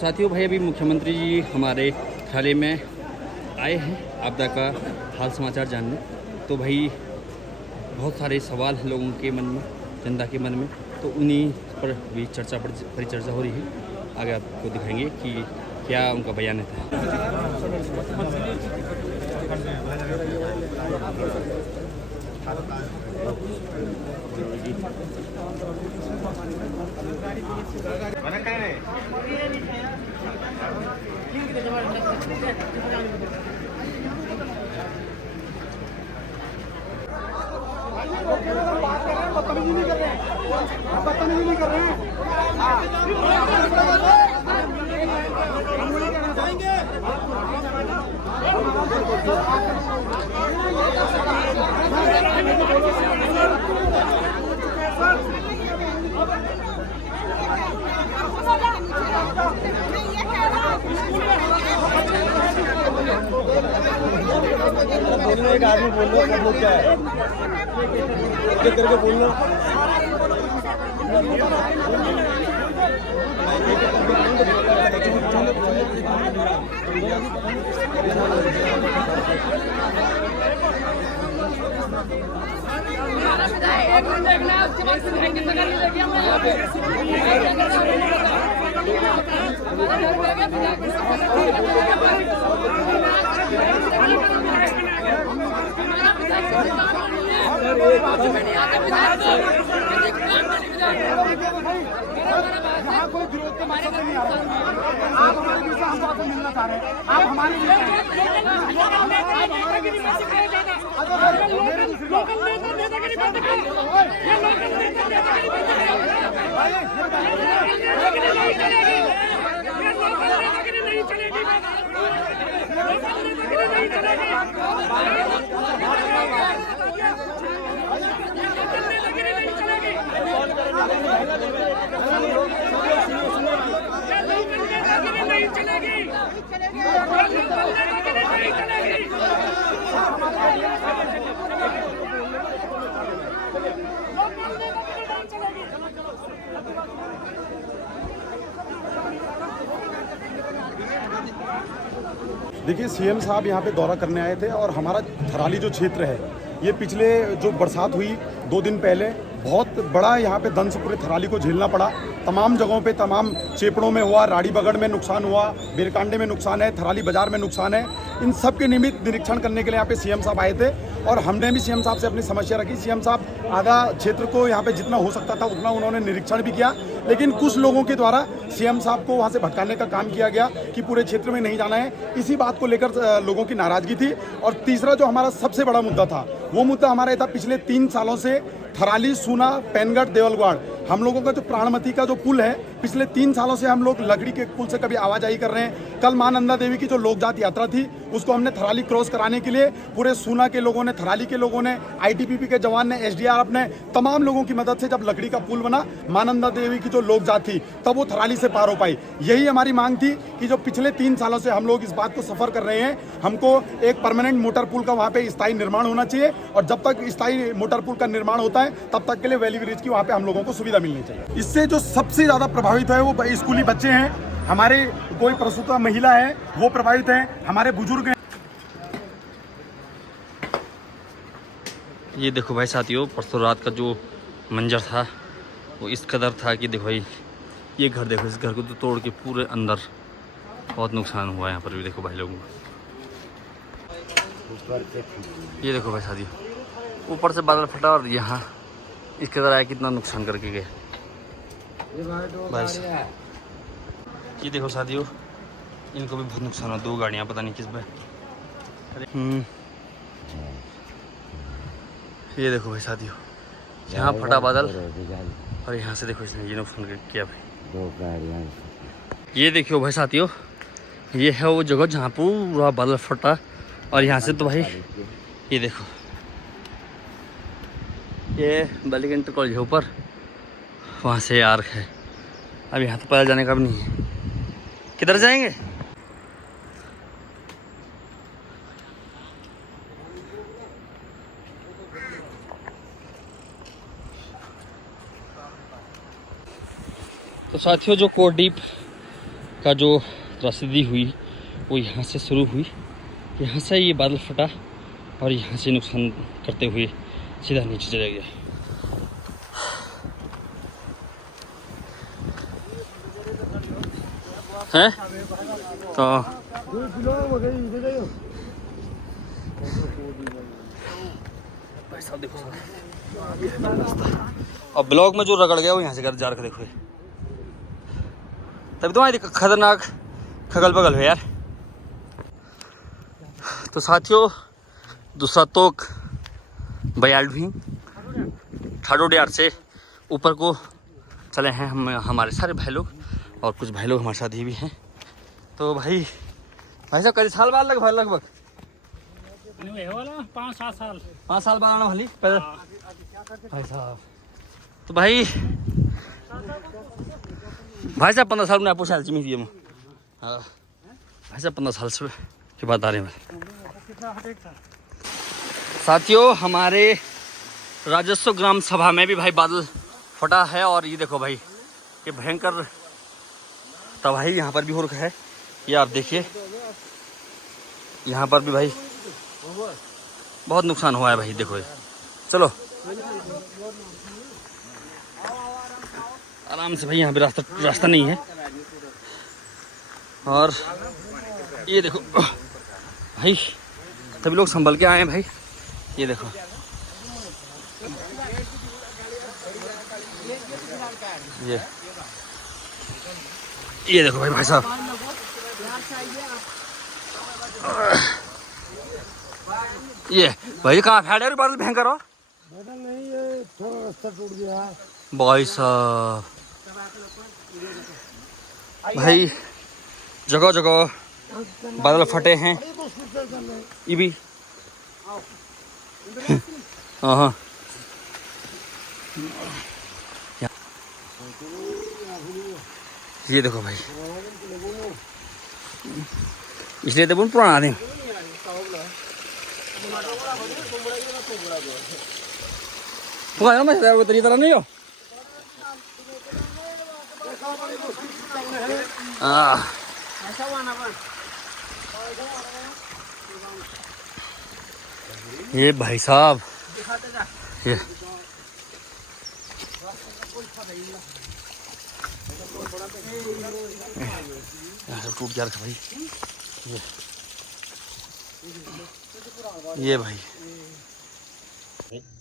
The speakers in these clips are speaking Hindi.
साथियों भाई, अभी मुख्यमंत्री जी हमारे थाने में आए हैं आपदा का हाल समाचार जानने। तो भाई बहुत सारे सवाल हैं लोगों के मन में, जनता के मन में, तो उन्हीं पर भी परिचर्चा हो रही है। आगे आपको दिखाएंगे कि क्या उनका बयान था। बदतमीजी नहीं कर रहे हैं। बोलने एक आदमी बोल लो, सब लोग क्या है एक करके बोल लो। कोई विरोध के मकसद से नहीं आ रहा। आप हमारे बीच हम आपसे मिलना चाह रहे हैं। आप हमारे देखिए, सीएम साहब यहाँ पे दौरा करने आए थे और हमारा थराली जो क्षेत्र है, ये पिछले जो बरसात हुई 2 दिन पहले, बहुत बड़ा यहाँ पे दंश पूरे थराली को झेलना पड़ा। तमाम जगहों पे, तमाम चेपड़ों में हुआ, राड़ी बगड़ में नुकसान हुआ, बेरकांडे में नुकसान है, थराली बाजार में नुकसान है। इन सब के निमित्त निरीक्षण करने के लिए यहाँ पे सीएम साहब आए थे और हमने भी सीएम साहब से अपनी समस्या रखी। सीएम साहब आधा क्षेत्र को यहाँ पे जितना हो सकता था उतना उन्होंने निरीक्षण भी किया, लेकिन कुछ लोगों के द्वारा सीएम साहब को वहाँ से भटकाने का काम किया गया कि पूरे क्षेत्र में नहीं जाना है। इसी बात को लेकर लोगों की नाराजगी थी। और तीसरा जो हमारा सबसे बड़ा मुद्दा था, वो मुद्दा हमारा था पिछले 3 सालों से थराली, सूना, पैनगढ़, देवलगढ़, हम लोगों का जो प्राणमती का जो पुल है, पिछले 3 सालों से हम लोग लकड़ी के पुल से कभी आवाजाही कर रहे हैं। कल मां नंदा देवी की जो लोकजात यात्रा थी, उसको हमने थराली क्रॉस कराने के लिए पूरे सूना के लोगों ने, थराली के लोगों ने, आईटीबीपी के जवान ने, एसडीआरएफ ने, तमाम लोगों की मदद से जब लकड़ी का पुल बना, मां नंदा देवी की जो लोकजात थी, तब वो थराली से पार हो पाई। यही हमारी मांग थी कि जो पिछले 3 सालों से हम लोग इस बात को सफर कर रहे हैं, हमको एक परमानेंट मोटर पुल का वहाँ पे स्थायी निर्माण होना चाहिए। और जब तक स्थायी मोटर पुल का निर्माण होता है, तब तक के लिए वैली ब्रिज की वहाँ पे हम लोगों को सुविधा मिलनी चाहिए। इससे जो सबसे ज्यादा प्रभावित है वो स्कूली बच्चे हैं, हमारे कोई प्रसूता महिला है वो प्रभावित हैं, हमारे बुजुर्ग हैं। ये देखो भाई साथियों, परसों रात का जो मंजर था वो इस कदर था कि देखो भाई, ये घर देखो, इस घर को तो तोड़ के पूरे अंदर बहुत नुकसान हुआ है। यहाँ पर भी देखो भाई लोगों को, ये देखो भाई साथियों, ऊपर से बादल फटा और यहाँ इस कदर आया, कितना नुकसान करके गए भाई। ये देखो साथियों, इनको भी बहुत नुकसान हुआ, 2 गाड़ियाँ पता नहीं किस पे। ये देखो भाई साथियों, यहाँ फटा बादल और यहाँ से देखो इसने ये नुकसान किया भाई, 2 गाड़ियाँ। ये देखियो भाई साथियों, ये है वो जगह जहाँ पूरा बादल फटा और यहाँ से तो भाई ये देखो, ये बालिका इंटर कॉलेज है ऊपर, वहाँ से आर्क है। अब यहाँ तो पैदल जाने का भी नहीं है, किधर जाएंगे? तो साथियों, जो कोडीप का जो त्रसिदी हुई वो यहाँ से शुरू हुई। यहाँ से ये बादल फटा और यहाँ से नुकसान करते हुए सीधा नीचे चला गया। हैं तो भाई साहब देखो और ब्लॉक में जो रगड़ गया वो यहाँ से घर जा रखा देखो। तभी तो वहाँ खतरनाक खगल बगल है यार। तो साथियों दूसरा तोक बयाल भी ठाडोडियार से ऊपर को चले हैं हम, हमारे सारे भाई लोग और कुछ भाई लोग हमारे साथ ही भी हैं। तो भाई साहब कई साल बाद लगभग 5-7 साल 5 साल बाद आना भली भाई साहब। तो भाई साहब 15 साल में आपको शायद जिम्मी में हाँ भाई साहब 15 साल से के बाद आ रहे हैं। साथियों हमारे राजस्व ग्राम सभा में भी भाई बादल फटा है और ये देखो भाई ये भयंकर तबाही यहाँ पर भी हो रखा है। ये आप देखिए यहाँ पर भी भाई बहुत नुकसान हुआ है भाई देखो ये। चलो आराम से भाई, यहाँ पे रास्ता नहीं है। और ये देखो भाई सभी लोग संभल के आए हैं भाई। ये देखो ये देखो भाई साहब ये भाई कहाँ फैले और बादल भयंकर हो नहीं, ये थोड़ा रास्ता टूट गया भाई साहब। भाई जगह जगह बादल फटे हैं ये भी। हाँ ये देखो भाई इसलिए तो पुराना आदमी तेरी तरह नहीं हो। ये भाई साहब ये टूट गया भाई। ये भाई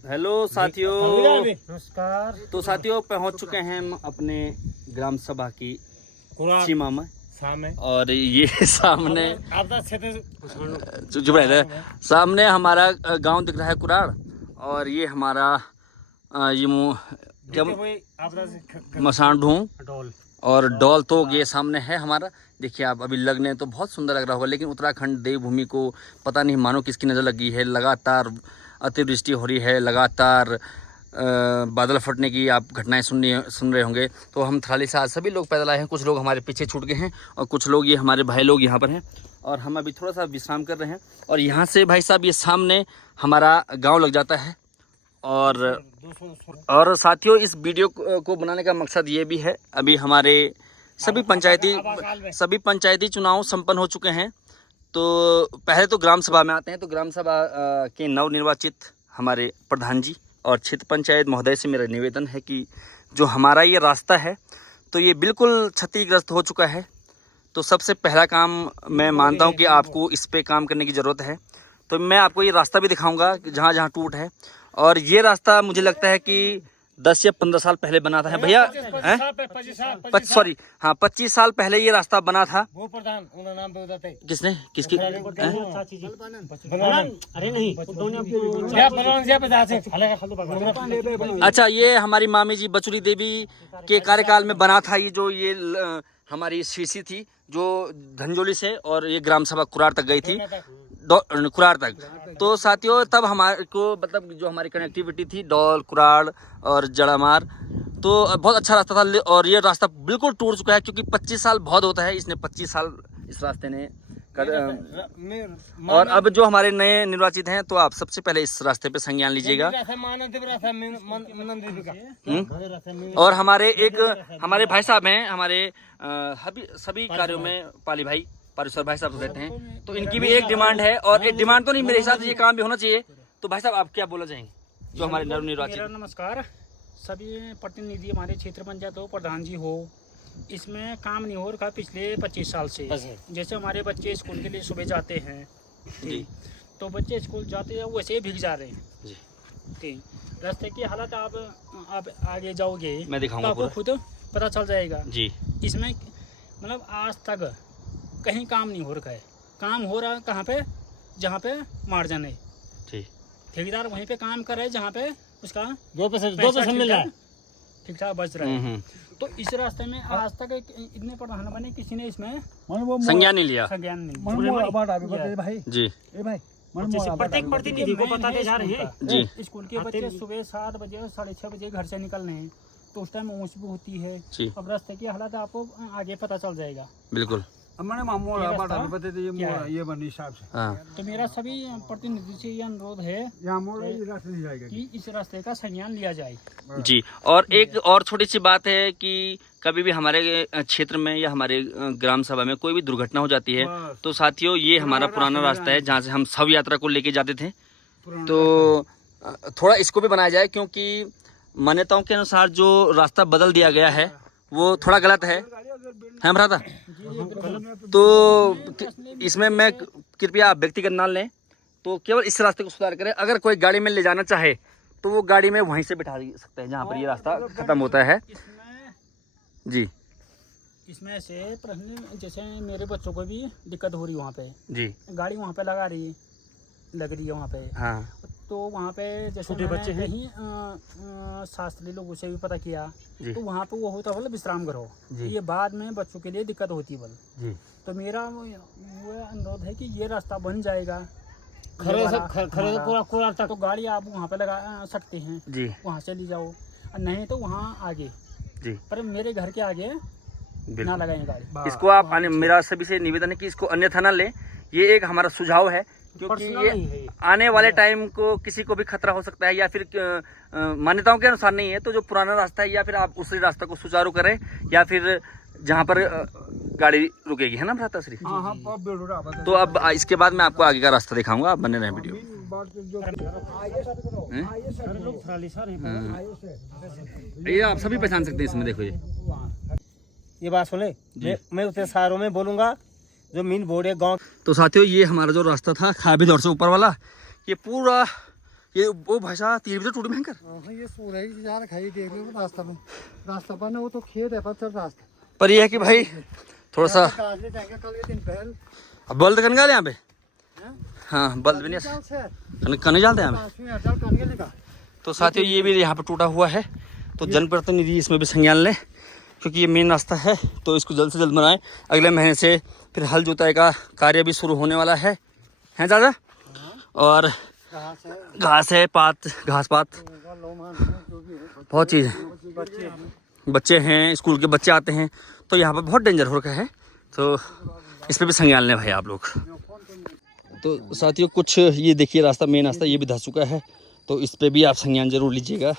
हेलो साथियों, नमस्कार। तो साथियों पहुंच चुके हैं हम अपने ग्राम सभा की सीमा में सामने और ये सामने चुप रहे सामने हमारा गांव दिख रहा है कुराड़ और ये हमारा ये मसान ढूंढ और डोल तो ये सामने है हमारा। देखिए आप अभी लगने तो बहुत सुंदर लग रहा होगा लेकिन उत्तराखंड देवभूमि को पता नहीं मानो किसकी नज़र लगी है। लगातार अतिवृष्टि हो रही है, लगातार बादल फटने की आप घटनाएं सुन रहे होंगे। तो हम थराली से आज सभी लोग पैदल आए हैं, कुछ लोग हमारे पीछे छूट गए हैं और कुछ लोग ये हमारे भाई लोग यहाँ पर हैं और हम अभी थोड़ा सा विश्राम कर रहे हैं। और यहाँ से भाई साहब ये सामने हमारा गाँव लग जाता है। और साथियों इस वीडियो को बनाने का मकसद ये भी है, अभी हमारे सभी पंचायती चुनाव संपन्न हो चुके हैं। तो पहले तो ग्राम सभा में आते हैं। तो ग्राम सभा के नवनिर्वाचित हमारे प्रधान जी और क्षेत्र पंचायत महोदय से मेरा निवेदन है कि जो हमारा ये रास्ता है तो ये बिल्कुल क्षतिग्रस्त हो चुका है। तो सबसे पहला काम मैं मानता हूँ कि आपको इस पे काम करने की ज़रूरत है। तो मैं आपको ये रास्ता भी दिखाऊंगा कि जहाँ जहाँ टूट है। और ये रास्ता मुझे लगता है कि 10 या 15 साल पहले बना था भैया, 25 साल पहले ये रास्ता बना था। वो प्रधान नाम किसने किसकी अरे नहीं अच्छा ये हमारी मामी जी बचुरी देवी के कार्यकाल में बना था। ये जो ये हमारी सीसी थी जो धंजोली से और ये ग्राम सभा कुरार तक गई थी, कुरार तक। तो साथियों तब हमारे को मतलब जो हमारी कनेक्टिविटी थी डोल कुराड़ और जड़ामार तो बहुत अच्छा रास्ता था। और ये रास्ता बिल्कुल टूट चुका है क्योंकि 25 साल बहुत होता है। इसने 25 साल इस रास्ते ने और अब जो हमारे नए निर्वाचित हैं तो आप सबसे पहले इस रास्ते पे संज्ञान लीजिएगा। और हमारे हमारे भाई साहब हैं, हमारे सभी कार्यों में पाली भाई पारेश्वर भाई साहब रहते हैं, तो इनकी भी एक डिमांड है, और एक डिमांड तो नहीं, मेरे हिसाब से ये काम भी होना चाहिए। तो भाई साहब आप क्या बोलना चाहेंगे जो हमारे नवनिर्वाचित? नमस्कार। सभी प्रतिनिधि हमारे क्षेत्र पंचायत हो, प्रधान जी हो, इसमें काम नहीं हो रखा पिछले 25 साल से। जैसे हमारे बच्चे स्कूल के लिए सुबह जाते हैं, ठीक, तो बच्चे स्कूल जाते हैं वैसे ही भीग जा रहे हैं जी। ठीक, रास्ते की हालत आप आगे जाओगे मैं दिखाऊंगा, तो आपको खुद पता चल जाएगा जी। इसमें मतलब आज तक कहीं काम नहीं हो रखा है। काम हो रहा है कहाँ पे? जहाँ पे मार्जिन है, ठीक, ठेकेदार वहीं पे काम कर रहे हैं जहाँ पे उसका 2% मिल रहा है, ठीक ठाक बच रहा है। तो इस रास्ते में आज तक इतने प्रधान बने, किसी ने इसमें संज्ञान नहीं लिया संज्ञान नहीं भाई जी। प्रत्येक प्रतिनिधि को बताते जा रहे हैं जी। स्कूल के बच्चे सुबह 7 बजे 6:30 बजे घर से निकल रहे हैं, तो उस टाइम ऊँच भी होती है। जी। अब रास्ते की हालत आपको आगे पता चल जाएगा। बिल्कुल। हमारे मामू ये बनी हिसाब से। हाँ। तो मेरा सभी प्रतिनिधि से ये अनुरोध है यहाँ मोड़ रास्ते नहीं जाएगा कि इस रास्ते का संज्ञान लिया जाए जी। और एक और छोटी सी बात है कि कभी भी हमारे क्षेत्र में या हमारे ग्राम सभा में कोई भी दुर्घटना हो जाती है, तो साथियों ये हमारा पुराना रास्ता है जहाँ से हम शव यात्रा को लेके जाते थे, तो थोड़ा इसको भी बनाया जाए, क्योंकि मान्यताओं के अनुसार जो रास्ता बदल दिया गया है वो थोड़ा गलत है भ्राता। तो इसमें मैं कृपया आप व्यक्तिगत ना लें, तो केवल इस रास्ते को सुधार करें। अगर कोई गाड़ी में ले जाना चाहे तो वो गाड़ी में वहीं से बिठा सकते हैं जहाँ पर ये रास्ता खत्म होता है जी। इसमें से प्रश्न, जैसे मेरे बच्चों को भी दिक्कत हो रही है वहाँ पे जी, गाड़ी वहाँ पे लग रही है वहाँ पे। हाँ। तो वहाँ पे जैसे छोटे बच्चे हैं, कहीं शास्त्री लोगों से भी पता किया, जी। तो वहाँ पे वो होता बोले विश्राम गृह, जी। ये बाद में बच्चों के लिए दिक्कत होती बोल। जी। तो मेरा वो अनुरोध है कि ये रास्ता बन जाएगा खरे से पूरा तक, तो गाड़ी आप वहाँ पे लगा सकते हैं जी। वहाँ से ले जाओ, और नहीं तो वहाँ आगे जी। पर मेरे घर के आगे ना लगाएं गाड़ी। इसको आप मेरा सभी से निवेदन है कि इसको अन्यथा ना ले, ये एक हमारा सुझाव है, क्योंकि ये आने वाले टाइम को किसी को भी खतरा हो सकता है, या फिर मान्यताओं के अनुसार नहीं है तो जो पुराना रास्ता है, या फिर आप उसी रास्ते को सुचारू करें, या फिर जहाँ पर गाड़ी रुकेगी, है ना भ्राता श्री? तो अब इसके बाद मैं आपको आगे का रास्ता दिखाऊंगा, आप बने रहें वीडियो। ये आप सभी पहचान सकते हैं इसमें, देखो ये बात सुने, मैं उतने सारों में बोलूंगा जो मीन बोर्ड है गाँव। तो साथियों ये हमारा जो रास्ता था खाबी दौर से ऊपर वाला, ये पूरा ये वो भाषा तीर भी तो टूटी भयंकर। ये सूरज यार खाई देख लो रास्ता पर ना, वो तो खेत है पत्थर रास्ता, पर ये है कि भाई थोड़ा सा कल के दिन पहल अब बल्द कन गए यहाँ पे। हाँ, बल्द भी नहीं कने जाते हैं यहाँ पे। तो साथियों ये भी यहाँ पे टूटा हुआ है, तो जनप्रतिनिधि इसमें भी संज्ञान लें, क्योंकि ये मेन रास्ता है, तो इसको जल्द से जल्द बनाएं। अगले महीने से फिर हल जुताई का कार्य भी शुरू होने वाला है दादा। और घास है, घास पात बहुत चीज़ है, बच्चे हैं, स्कूल के बच्चे आते हैं, तो यहाँ पर बहुत डेंजर हो रखा है, तो इस पर भी संज्ञान लें भाई आप लोग। तो साथियों कुछ ये देखिए रास्ता, मेन रास्ता ये भी धस चुका है, तो इस पर भी आप संज्ञान जरूर लीजिएगा।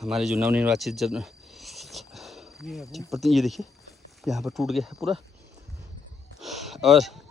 हमारे जो नवनिर्वाचित ये देखिए यहाँ पर टूट गया है पूरा। और